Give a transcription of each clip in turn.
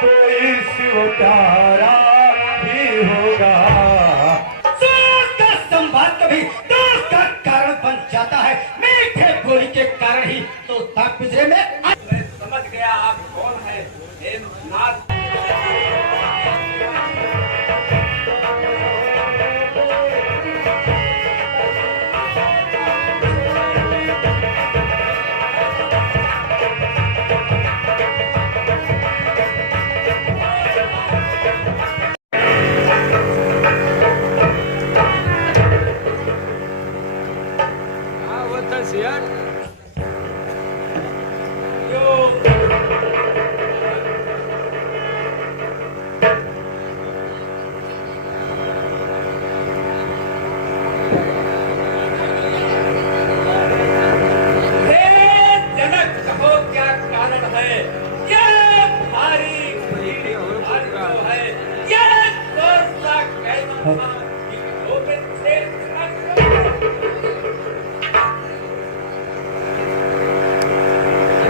कोई शिव प्यारा ही होगा। का संवाद कभी दोष का कारण बन जाता है, मीठे बोली के कारण ही तो ताक पिंजरे में। मैं समझ गया आप कौन है। नाथ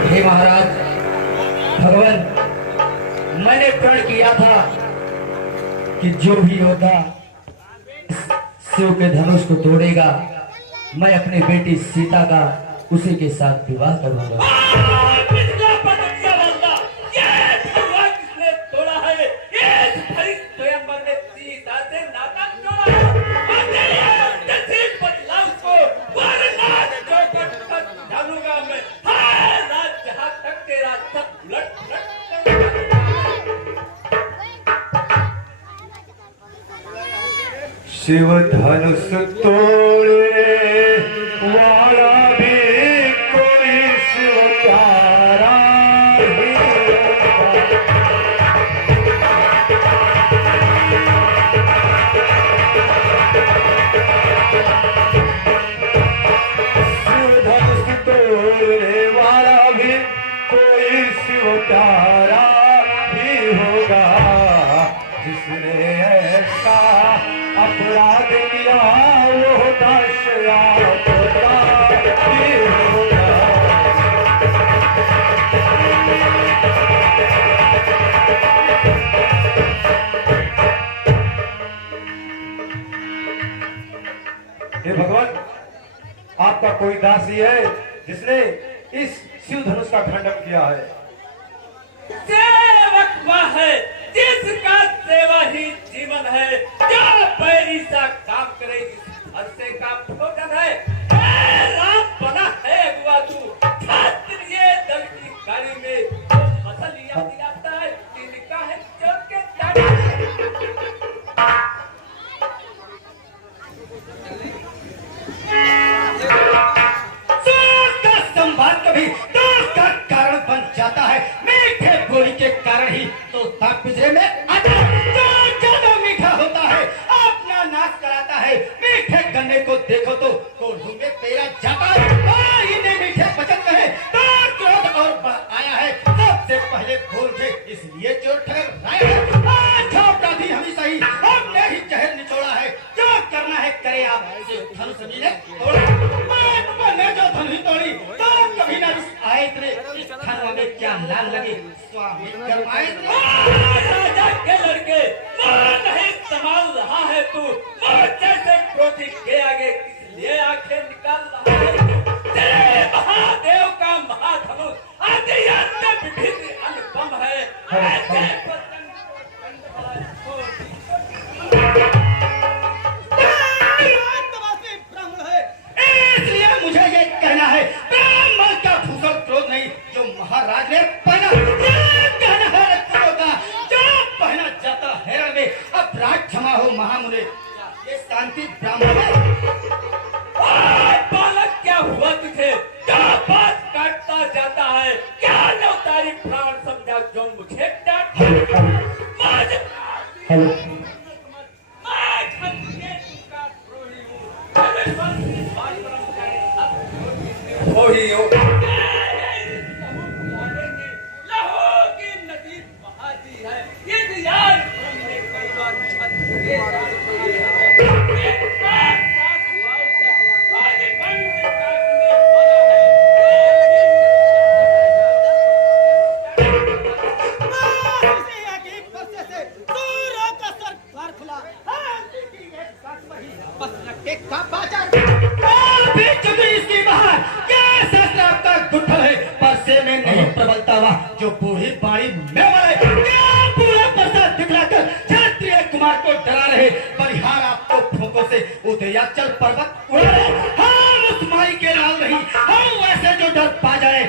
हे महाराज, भगवान, मैंने प्रण किया था कि जो भी योद्धा शिव के धनुष को तोड़ेगा, मैं अपनी बेटी सीता का उसी के साथ विवाह करूंगा। शिव धनुष तोड़े वाला भी कोई शिव प्यारा ही होगा। शिव धनुष तोड़ने वाला भी कोई शिव प्यारा ही होगा। जिसने ऐसा अपराध किया वो दशयात का ही होगा। हे भगवान, आपका कोई दासी है जिसने इस शिव धनुष का खंडन किया है। सेवक वह है जिसका सेवा ही जीवन है। क्या पैरी सा काम करे इस घर से का भोजन है। राम बना है अगुआ तू, छात्र ये दल की गाड़ी में जो फसल आता है, तिनका है चोट के दाढ़ी। का संवाद कभी दोष का कारण बन जाता है, मीठे बोली के कारण ही तो ताक पिंजरे में आता है। जो ज्यादा मीठा होता है अपना नाश कराता है। मीठे गन्ने को देखो तो कोल्हू में तेरा जाता है। इन्हें मीठे बचन कहे तो क्रोध और बढ़ आया है। सबसे पहले बोल के इसलिए चोट ठहराया है। अपराधी हम ही सही, हमने ही जहर निचोड़ा है। जो करना है करे आप। धनुष ने तोड़ा, जो धनुष तोड़ी तो कभी ना आए इतने इस खाना में क्या लाल लगे स्वामी करवाए। राजा के लड़के नहीं संभाल रहा है तू, जैसे क्रोधी के आगे किसलिए आंखें निकाल रहा है। तेरे महादेव का महाधनुष आदि अंत विभिन्न अनुपम है। ऐसे मुझे ये कहना है, ब्राह्मण का भूषण क्रोध नहीं जो महाराज ने पहना। कहना है का जो पहना जाता है में। अपराध क्षमा हो महामुने, ये शांति ब्राह्मण है। बालक क्या हुआ तुझे, क्या बात काटता जाता है। क्या नौतारी प्राण समझा जो मुझे डांट। लहू की नदी बहाती है। इस यार ने कई बार नशे में नहीं प्रबलता हुआ जो बूढ़ी बाड़ी में मरे। क्या पूरा प्रसाद दिखलाकर क्षत्रिय कुमार को डरा रहे, बलिहार आपको फूकों से उदयाचल पर्वत उड़ा रहे। हम उस माई के लाल नहीं, हम वैसे जो डर पा जाए,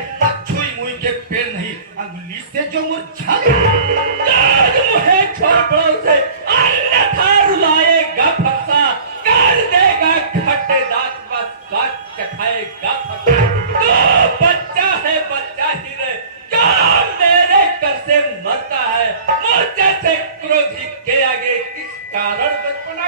छुई मुई के पेड़ नहीं, अंगुली से जो मुरझा मुहे छोड़ पड़ो से अन्यथा रुलाएगा फरसा, कर देगा खट्टे दांत पर स्वाद चखाएगा फरसा। तो बच्चा है बच्चा ही रहे, जो मेरे कर से मरता है, मुझे से क्रोधी के आगे किस कारण बचपना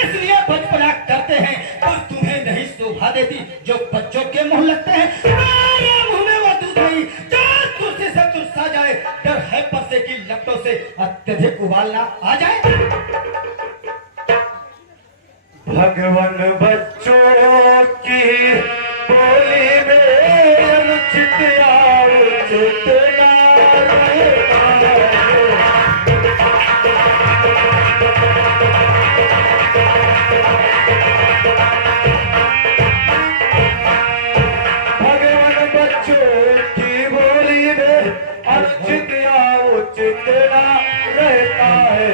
इसलिए बचपना करते हैं और तुम्हें नहीं शोभा देती जो बच्चों के मुंह लगते हैं। मेरे मुंह में वो दूध नहीं जो तुझसे से तुरसा जाए, डर है परसे की लपटों से अत्यधिक उबालना आ जाए। भगवान बच्चों की बोली में अनुचित आउचित ना भगवान बच्चों की बोली में अनुचित आउचित ना रहता है।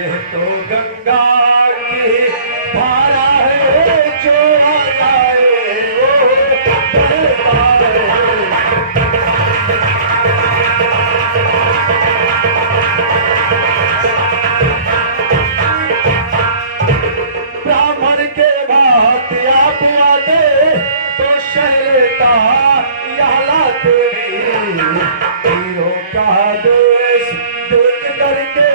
यह तो गंगा की धारा है जो आ जाए वो बहता है। ब्राह्मण के भात आप आते तो शैलता यहाँ लाते, हीरो का देश देख करके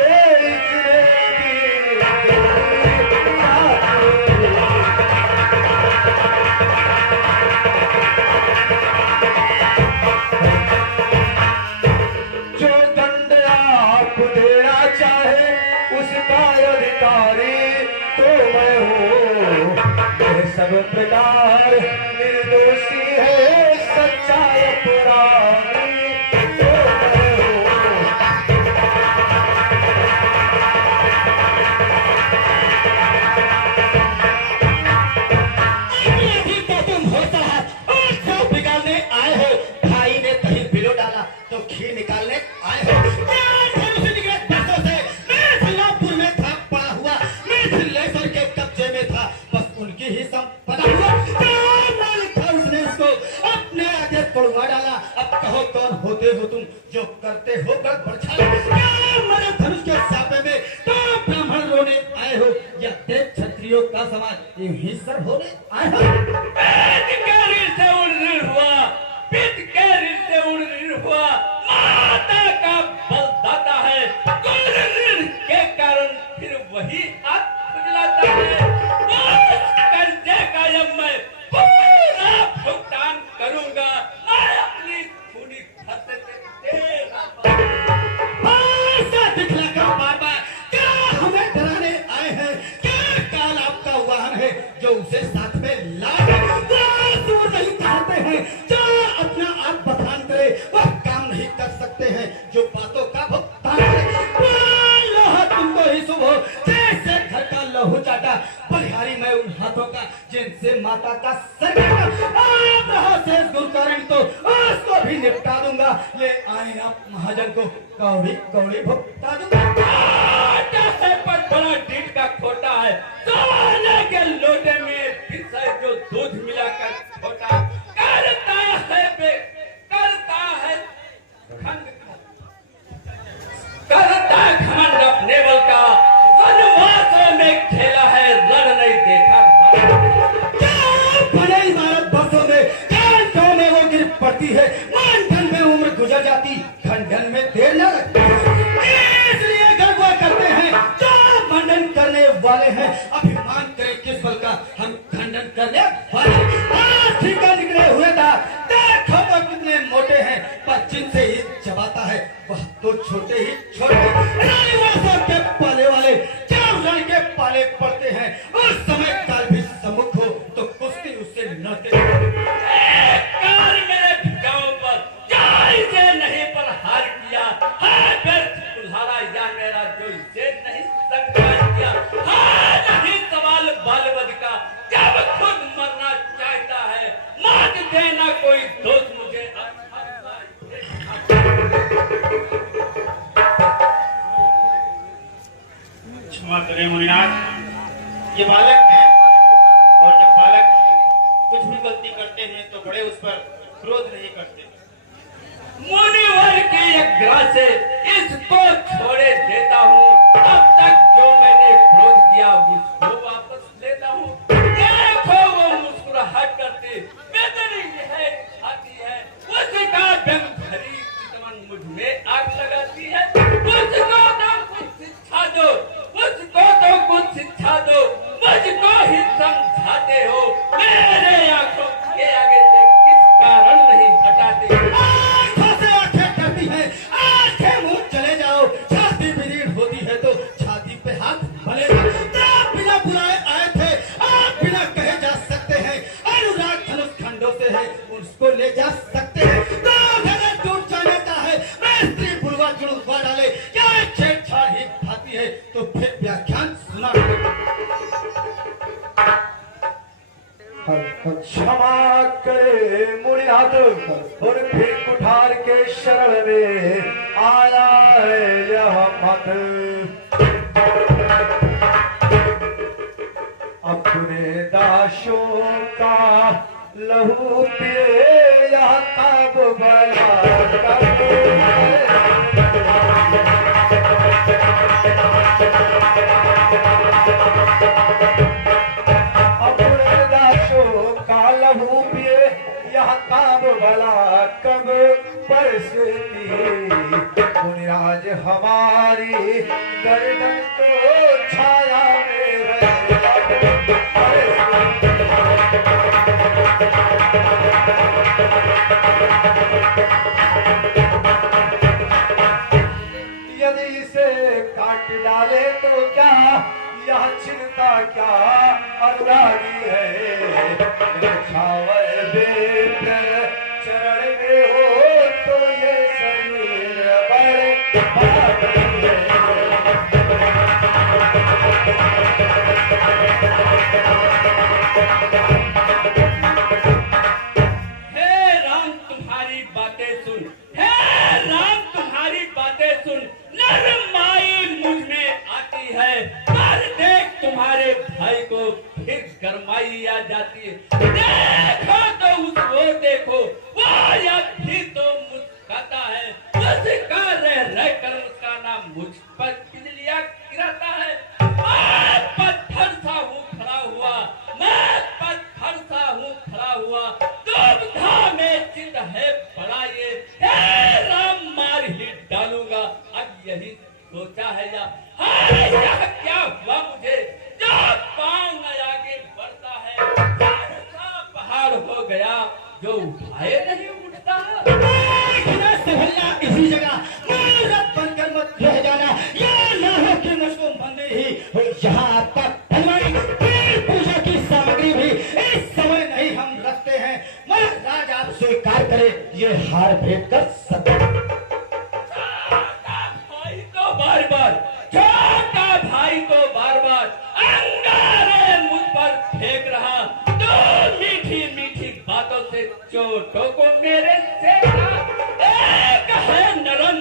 जो दंड आप देना चाहे उसका अधिकारी तो मैं हूँ। यह सब प्रकार निर्दोषी है सच्चाई पुरानी तो मैं हूँ। अभी तो तुम होता है और जो बिगाड़ने आए हो, भाई ने दही पिलो डाला तो घी निकालने आए हो। निकले बरसों से मैं सिंगापुर में था पड़ा हुआ, मैं सिलेश्वर के कब्जे में था, बस उनकी ही संपदा हुआ। मालिक था उसने उसको अपने आगे तोड़वा डाला। अब कहो कौन होते हो तुम जो करते हो गड़बड़ छाला। मेरे धनुष के सापे में तो ब्राह्मण रोने आए हो या देव क्षत्रियों का समाज यूं ही सर होने आए हो। पिचकारी से उड़ हुआ, पिचकारी से उड़ हुआ, माता का बलदाता है, गुण के कारण फिर वही हाथ खुजलाता है। उस कर्जे का जब मैं पूरा भुगतान करूंगा, मैं अपनी खूनी फंसे से तेरा ऐसा दिखलाकर बार बार क्या हमें डराने आए हैं? क्या काल आपका वाहन है जो उसे साथ में लाए हैं? दूर नहीं चाहते हैं जो अपना आप बखान करे, वह काम नहीं कर सकते हैं जो बातों का भुगतान करे। लोहा तुमको ही शुभ हो जैसे घर का लहू चाटा, बलिहारी मैं उन हाथों का जिनसे माता का सर काटा। आप रहो शेष गुरुकरण तो उसको भी निपटा दूंगा। ले आए आप महाजन को कौड़ी कौड़ी भुगता दूंगा। आटा है पर बड़ा डीट का खोटा है, सोने के लोटे में पिसा जो दूध मिलाकर खोटा करता है खंड करता घमंड अपने बल का, वनवासों में खेला है रण नहीं देखा। बड़े इमारत बसों में घंटों में वो गिर पड़ती है, मंथन में उम्र गुजर जाती, खंडन में देर न लगती। इसलिए गड़बड़ करते हैं जो मंडन करने वाले हैं। अभिमान करें किस बल का, हम खंडन करने वाले। आज ठीका निकले हुए था, देखो तो कितने मोटे हैं, पर जिनसे ही चबाता है वह तो छोटे ही छोटे। रानीवासों के पाले वाले जब रण के पाले पड़ते हैं, उस समय काल भी सम्मुख हो तो कुश्ती उससे लड़ते कार मेरे गांव पर जाय से नहीं पर हार किया है, व्यर्थ कुल्हाड़ा या मेरा जो इसे नहीं संघर्ष किया है। नहीं सवाल बालवद का जब खुद मरना चाहता है, देना कोई दोस्त मुझे। क्षमा करें मुनिनाथ, ये बालक है और जब बालक कुछ भी गलती करते हैं तो बड़े उस पर क्रोध नहीं करते। मुनिवर की आज्ञा से इसको छोड़े देता हूँ। अब तक जो मैंने क्रोध किया उसको वापस लेता हूँ। देखो वो मुस्कुराहट करती बेदरी है आती है, उसका व्यंग भरी चितवन मुझ में आग लगाती है। उसको तो कुछ शिक्षा दो, उसको तो कुछ शिक्षा दो, मुझको ही समझाते हो। मेरे आंखों के आगे से किस कारण नहीं हटाते? आंखों से आंखें करती हैं, आंखें मुंह चले जाओ। छाती विदीर्ण होती है तो छाती पे हाथ मलेगा। आप बिना बुलाए आए थे, आप बिना कहे जा सकते हैं। अनुराग धनुष खंडों से है, उसको ले जा सकते हैं। तो अगर टूट जाने का है, मैं स्त्री बुलवा जुड़वा डाले, क्या छेड़छाड़ ही भाती है तो फिर व्याख्यान सुना। क्षमा करे मुनिनाथ, और फिर कुठार के शरण में आया है यह मत। अपने दासों का लहू पिए यह तब बड़ा लहू पिए यह काम भला कब परिस्थिति। मुनिराज हमारी गर्दन को छाया में यदि इसे काट डाले तो क्या यह चिंता क्या अनुरागी है। छावर बेट चरण में हो तो ये शरीर बड़े भारी है। हे राम तुम्हारी बातें सुन, हे राम तुम्हारी बातें सुन। नरमाई मुझ में आती है, पर देख तुम्हारे भाई को फिर गरमाई आ जाती है। देखो तो उसको देखो, वो भी तो मुस्कुराता है। उसका रह रह कर उसका नाम मुझ पर बिजलियां गिराता है। मैं पत्थर सा हूँ खड़ा हुआ, मैं पत्थर सा हूँ खड़ा हुआ। दुविधा में चित है बड़ा ये, हे राम मार ही डालूंगा। अब यही सोचा है या क्या हुआ मुझे, जो पांव आगे बढ़ता है पहाड़ हो गया जो उठाए नहीं उठता। इसी जगह मूर्ख बनकर मत रह जाना, या ना हो कि मुझको मंदिर ही हो। यहाँ आपका भलवाई पूजा की सामग्री भी इस समय नहीं हम रखते हैं। महाराज आप स्वीकार करें ये हार भेंट कर सकते। छोटा भाई तो बार बार अंगारे मुझ पर फेंक रहा। तो मीठी मीठी बातों से चोटों को मेरे सेका। एक है नरम,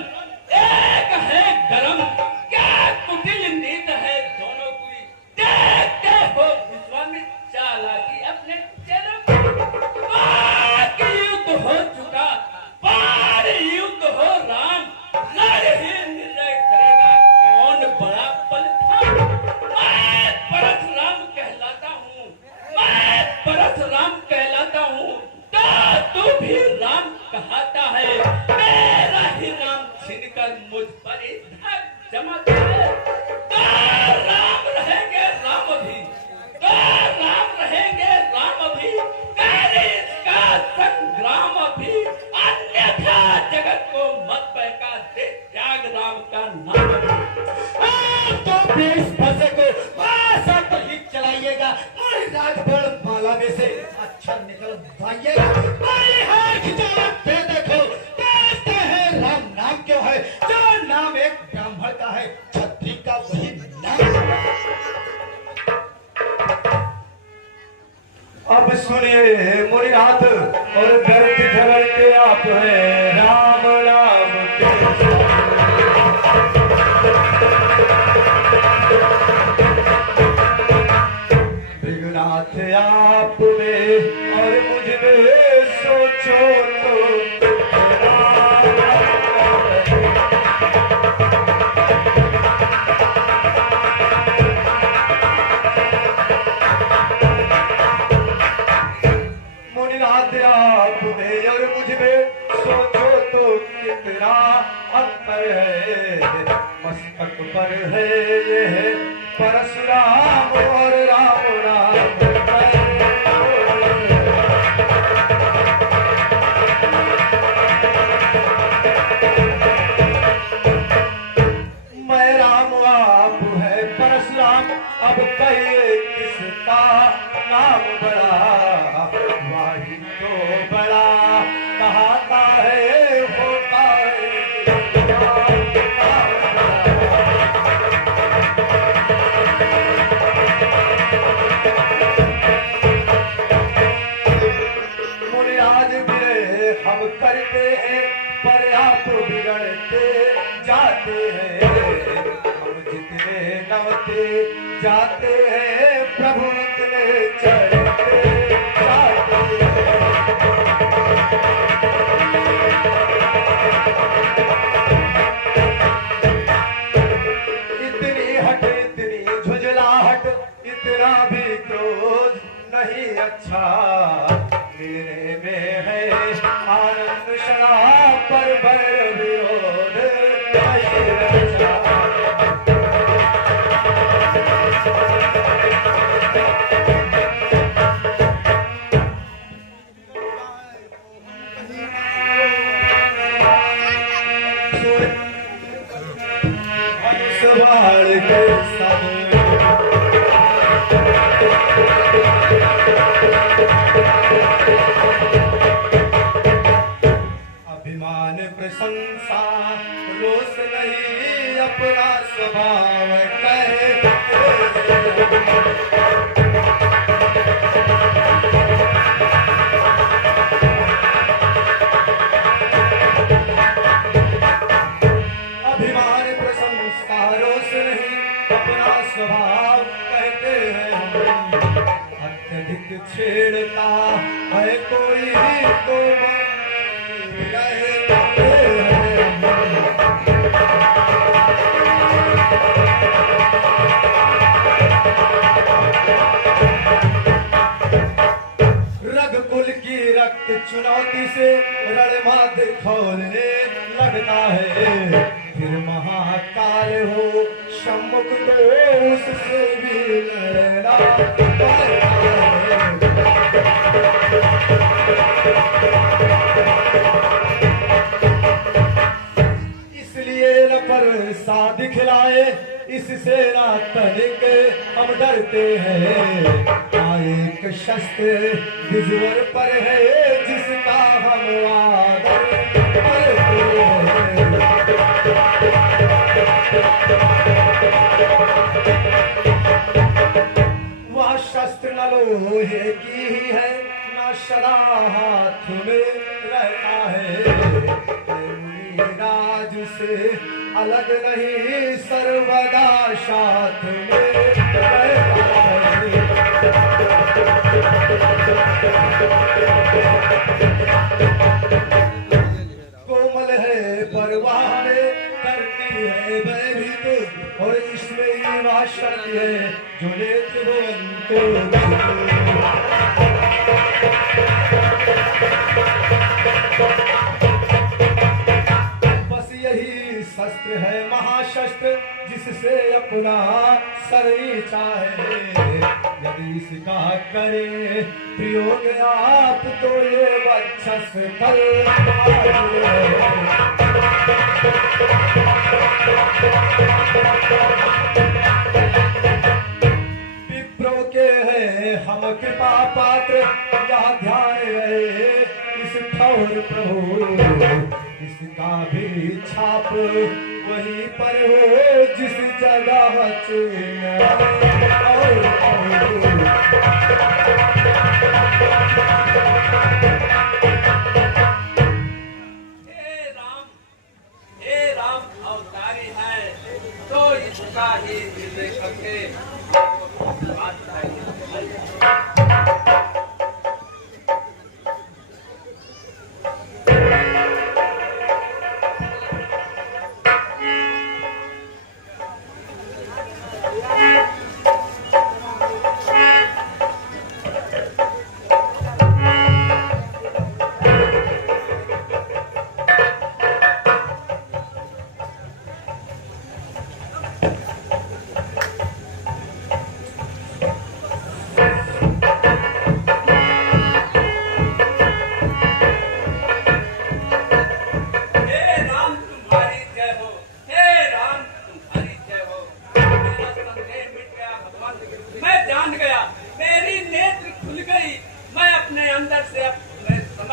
एक है गरम, क्या कुटिल नीत है दोनों की। देखते हो विश्वामित्र चालाकी अपने चरम। युद्ध हो चुका, पार युद्ध हो राम। लड़ ही निर्णय करेगा कौन बड़ा बल था। मैं परशुराम कहलाता हूँ, मैं परशुराम कहलाता हूँ, तो तू भी राम कहता है। मेरा ही नाम छीनकर मुझ पर इधर जमाता है। तो राम रहेंगे राम भी, तो राम रहेंगे राम भी। करे इसका संग्राम भी, अन्यथा जगत को मत बहका दे त्याग राम का नाम। तो इस फंसे को भाषा पर ही चलाइएगा। माला में से अच्छा निकल जाइएगा। देखो और व्यर्थ झगड़ते आप हैं राम राम के भृगुनाथ आप में और मुझ में सोचो तो मुनिनाथ आप में और मुझ में सोचो तो कितना अंतर है मस्तक पर है ये परशुराम और राम राम मैं राम आप है परशुराम अब कहिए किसका नाम बड़ा वाही तो बड़ा कहाता है होता है मुनिराज बिरे हम करते हैं पर आप बिगड़ते जाते हैं हम जितने नवते जाते हैं प्रभु उतने चढ़ते जाते इतनी हट इतनी झुंझलाहट इतना भी क्रोध नहीं अच्छा मिलने में है आनंद शराब पर भय विरोध नहीं अच्छा सवाल के सब अभिमान प्रशंसा रोष नहीं अपना स्वभाव कहे अभिमान प्रशंसा रोष नहीं अपना स्वभाव कहते हैं हम अत्यधिक छेड़ता है कोई तो कहते हैं रघुकुल की रक्त चुनौती से रणमाद खोलने लगता है फिर महाकाल हो सम्मुख तो उससे भी लड़ना पड़ता है। इसलिए न पर साध खिलाए इससे ना तनिक हम डरते हैं एक शस्त्र गुजर पर है जिसका हम आदर करते हैं। वह शस्त्र न लोहे की ही है न सदा हाथ में रहता है राज से अलग नहीं सर्वदा साथ में रहता है। कोमल है परवाह करती है भयभीत और इसमें ही वाशक है जो नेत्र हो उनको शस्त्र है महाशस्त्र जिससे अपना शरीर चाहे यदि इसका करे प्रयोग आप तो ये वक्षस फल विप्रो के है हम कृपा पात्र यह ध्यान रहे इस ठौर प्रभु इसका भी छाप वहीं पर हो जिस जगह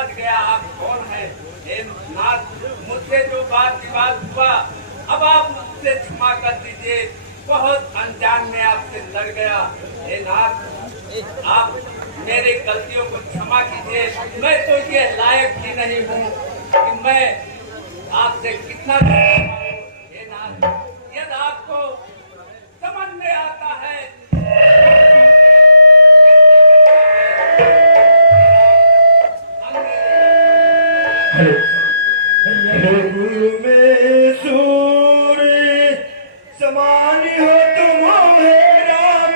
समझ गया आप कौन है। हे नाथ, मुझसे जो बात विवाद हुआ, अब आप मुझसे क्षमा कर दीजिए। बहुत अनजान में आपसे लड़ गया। हे नाथ, आप मेरे गलतियों को क्षमा कीजिए। मैं तो ये लायक ही नहीं हूँ कि मैं आपसे कितना हे नाथ, यदि आपको समझ में आता है गुरु में सूर्य समान हो तुम, हे राम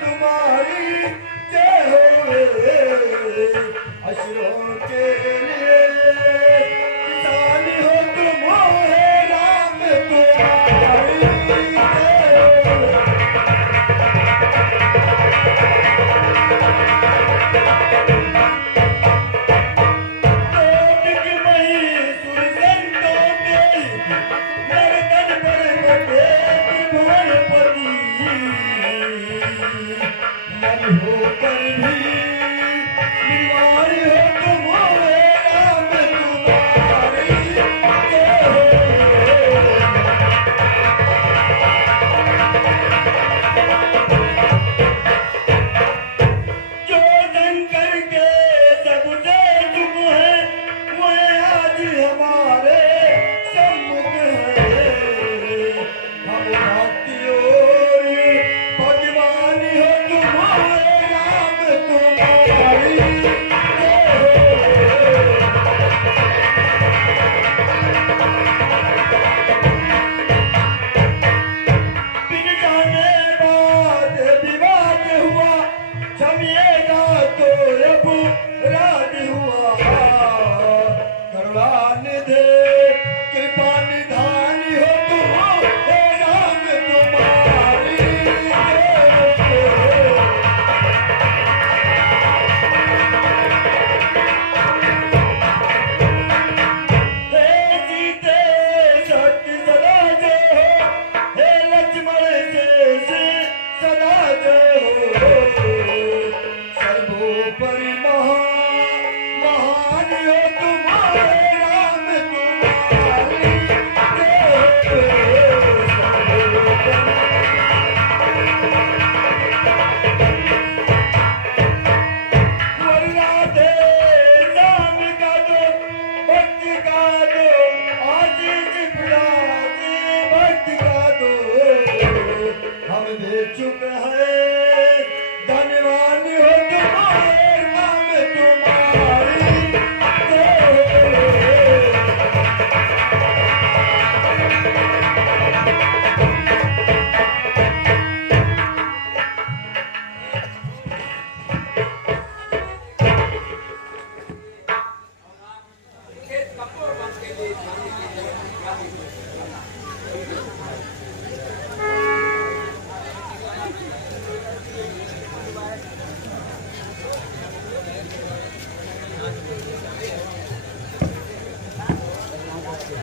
तुम्हारी। अशोक